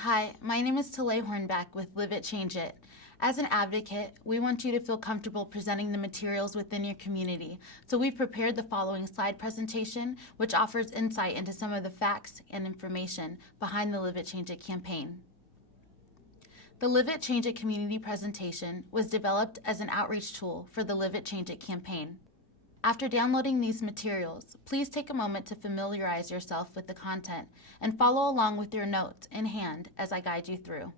Hi, my name is Talay Hornback with Live It, Change It. As an advocate, we want you to feel comfortable presenting the materials within your community, so we've prepared the following slide presentation, which offers insight into some of the facts and information behind the Live It, Change It campaign. The Live It, Change It community presentation was developed as an outreach tool for the Live It, Change It campaign. After downloading these materials, please take a moment to familiarize yourself with the content and follow along with your notes in hand as I guide you through.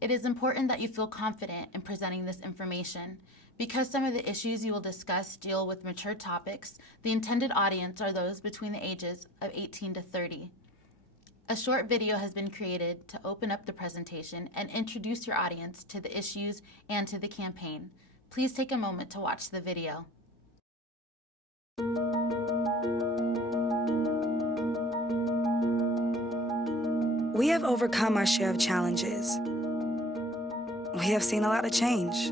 It is important that you feel confident in presenting this information. Because some of the issues you will discuss deal with mature topics, the intended audience are those between the ages of 18 to 30. A short video has been created to open up the presentation and introduce your audience to the issues and to the campaign. Please take a moment to watch the video. We have overcome our share of challenges. We have seen a lot of change.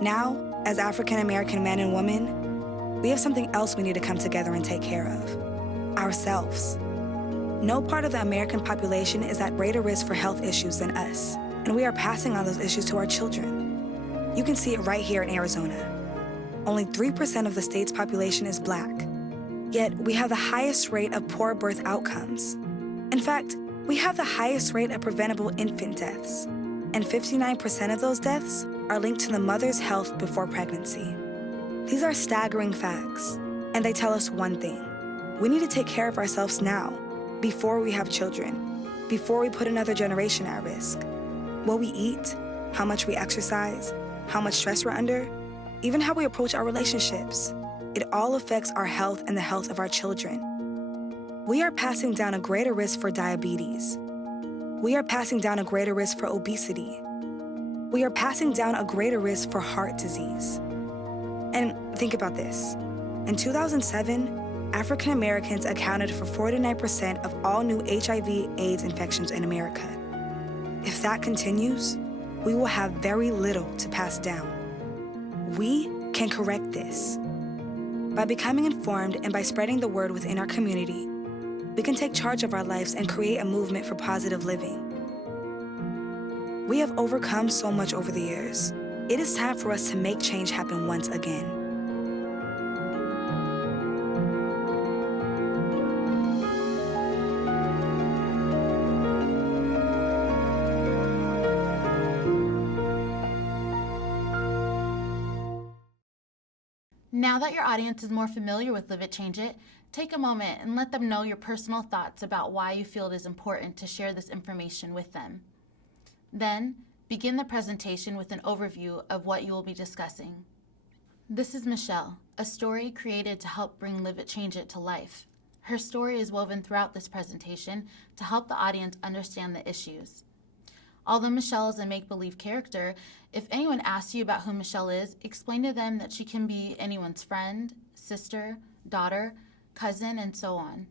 Now, as African American men and women, we have something else we need to come together and take care of: ourselves. No part of the American population is at greater risk for health issues than us, and we are passing on those issues to our children. You can see it right here in Arizona. Only 3% of the state's population is Black, yet we have the highest rate of poor birth outcomes. In fact, we have the highest rate of preventable infant deaths, and 59% of those deaths are linked to the mother's health before pregnancy. These are staggering facts, and they tell us one thing: we need to take care of ourselves now, before we have children, before we put another generation at risk. What we eat, how much we exercise, how much stress we're under, even how we approach our relationships, it all affects our health and the health of our children. We are passing down a greater risk for diabetes. We are passing down a greater risk for obesity. We are passing down a greater risk for heart disease. And think about this. In 2007, African Americans accounted for 49% of all new HIV/AIDS infections in America. If that continues, we will have very little to pass down. We can correct this. By becoming informed and by spreading the word within our community, we can take charge of our lives and create a movement for positive living. We have overcome so much over the years. It is time for us to make change happen once again. Now that your audience is more familiar with Live It, Change It, take a moment and let them know your personal thoughts about why you feel it is important to share this information with them. Then, begin the presentation with an overview of what you will be discussing. This is Michelle, a story created to help bring Live It, Change It to life. Her story is woven throughout this presentation to help the audience understand the issues. Although Michelle is a make-believe character, if anyone asks you about who Michelle is, explain to them that she can be anyone's friend, sister, daughter, cousin, and so on.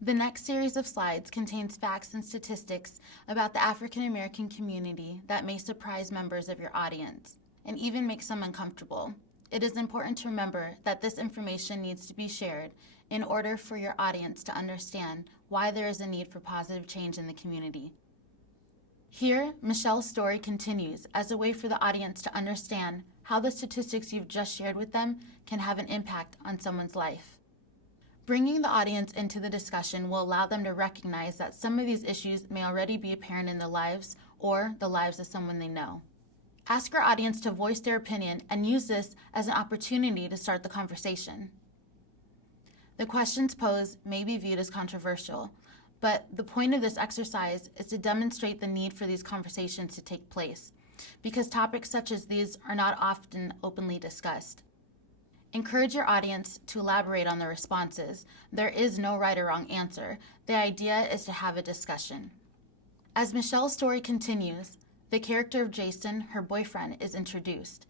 The next series of slides contains facts and statistics about the African American community that may surprise members of your audience and even make some uncomfortable. It is important to remember that this information needs to be shared in order for your audience to understand why there is a need for positive change in the community. Here, Michelle's story continues as a way for the audience to understand how the statistics you've just shared with them can have an impact on someone's life. Bringing the audience into the discussion will allow them to recognize that some of these issues may already be apparent in their lives or the lives of someone they know. Ask our audience to voice their opinion and use this as an opportunity to start the conversation. The questions posed may be viewed as controversial, but the point of this exercise is to demonstrate the need for these conversations to take place, because topics such as these are not often openly discussed. Encourage your audience to elaborate on their responses. There is no right or wrong answer. The idea is to have a discussion. As Michelle's story continues, the character of Jason, her boyfriend, is introduced.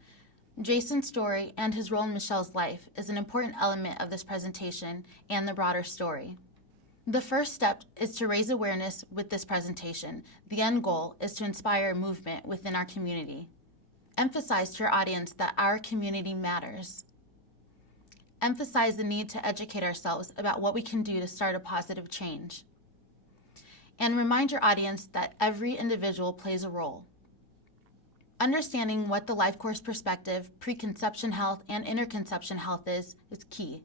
Jason's story and his role in Michelle's life is an important element of this presentation and the broader story. The first step is to raise awareness with this presentation. The end goal is to inspire a movement within our community. Emphasize to your audience that our community matters. Emphasize the need to educate ourselves about what we can do to start a positive change. and remind your audience that every individual plays a role. Understanding what the life course perspective, preconception health, and interconception health is key.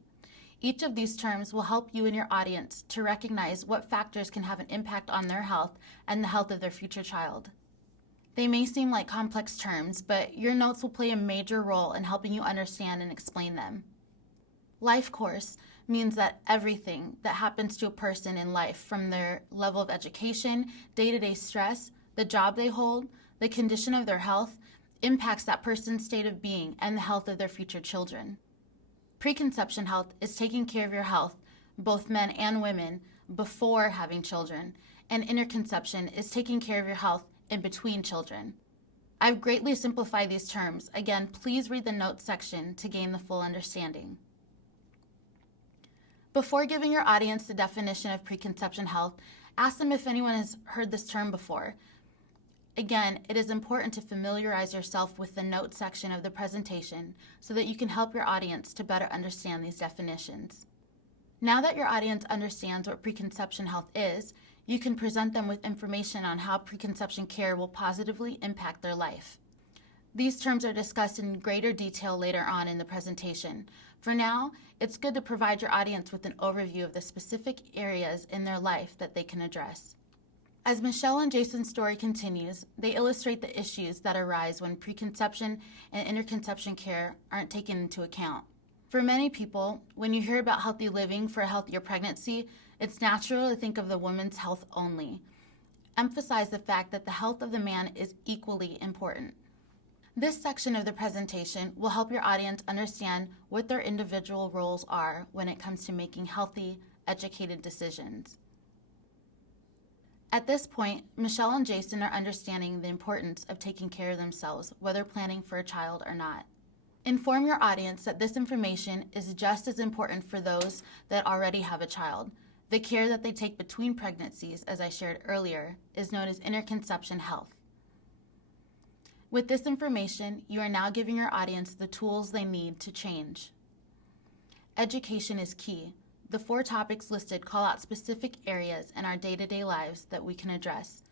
Each of these terms will help you and your audience to recognize what factors can have an impact on their health and the health of their future child. They may seem like complex terms, but your notes will play a major role in helping you understand and explain them. Life course means that everything that happens to a person in life, from their level of education, day-to-day stress, the job they hold, the condition of their health, impacts that person's state of being and the health of their future children. Preconception health is taking care of your health, both men and women, before having children, and interconception is taking care of your health in between children. I've greatly simplified these terms. Again, please read the notes section to gain the full understanding. Before giving your audience the definition of preconception health, ask them if anyone has heard this term before. Again, it is important to familiarize yourself with the notes section of the presentation so that you can help your audience to better understand these definitions. Now that your audience understands what preconception health is, you can present them with information on how preconception care will positively impact their life. These terms are discussed in greater detail later on in the presentation. For now, it's good to provide your audience with an overview of the specific areas in their life that they can address. As Michelle and Jason's story continues, they illustrate the issues that arise when preconception and interconception care aren't taken into account. For many people, when you hear about healthy living for a healthier pregnancy, it's natural to think of the woman's health only. Emphasize the fact that the health of the man is equally important. This section of the presentation will help your audience understand what their individual roles are when it comes to making healthy, educated decisions. At this point, Michelle and Jason are understanding the importance of taking care of themselves, whether planning for a child or not. Inform your audience that this information is just as important for those that already have a child. The care that they take between pregnancies, as I shared earlier, is known as interconception health. With this information, you are now giving your audience the tools they need to change. Education is key. The 4 topics listed call out specific areas in our day-to-day lives that we can address.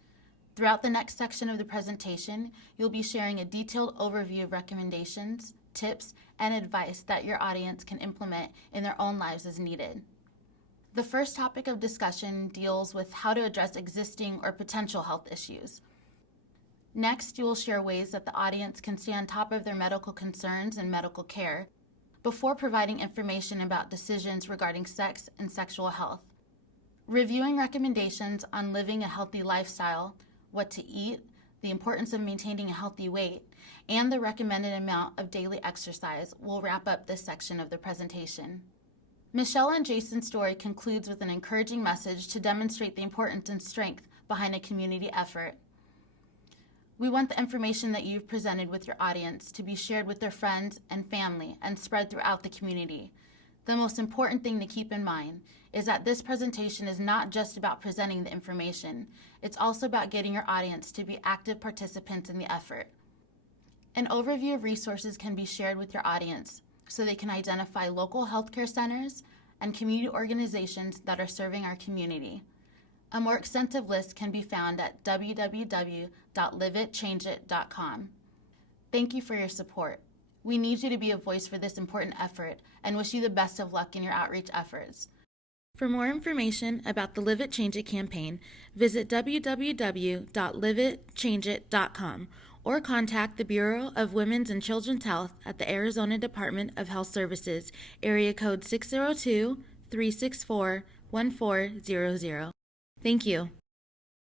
Throughout the next section of the presentation, you'll be sharing a detailed overview of recommendations, tips, and advice that your audience can implement in their own lives as needed. The first topic of discussion deals with how to address existing or potential health issues. Next, you will share ways that the audience can stay on top of their medical concerns and medical care before providing information about decisions regarding sex and sexual health. Reviewing recommendations on living a healthy lifestyle, what to eat, the importance of maintaining a healthy weight, and the recommended amount of daily exercise will wrap up this section of the presentation. Michelle and Jason's story concludes with an encouraging message to demonstrate the importance and strength behind a community effort. We want the information that you've presented with your audience to be shared with their friends and family and spread throughout the community. The most important thing to keep in mind is that this presentation is not just about presenting the information. It's also about getting your audience to be active participants in the effort. An overview of resources can be shared with your audience so they can identify local healthcare centers and community organizations that are serving our community. A more extensive list can be found at www.liveitchangeit.com. Thank you for your support. We need you to be a voice for this important effort and wish you the best of luck in your outreach efforts. For more information about the Live It Change It campaign, visit www.liveitchangeit.com or contact the Bureau of Women's and Children's Health at the Arizona Department of Health Services, area code 602-364-1400. Thank you.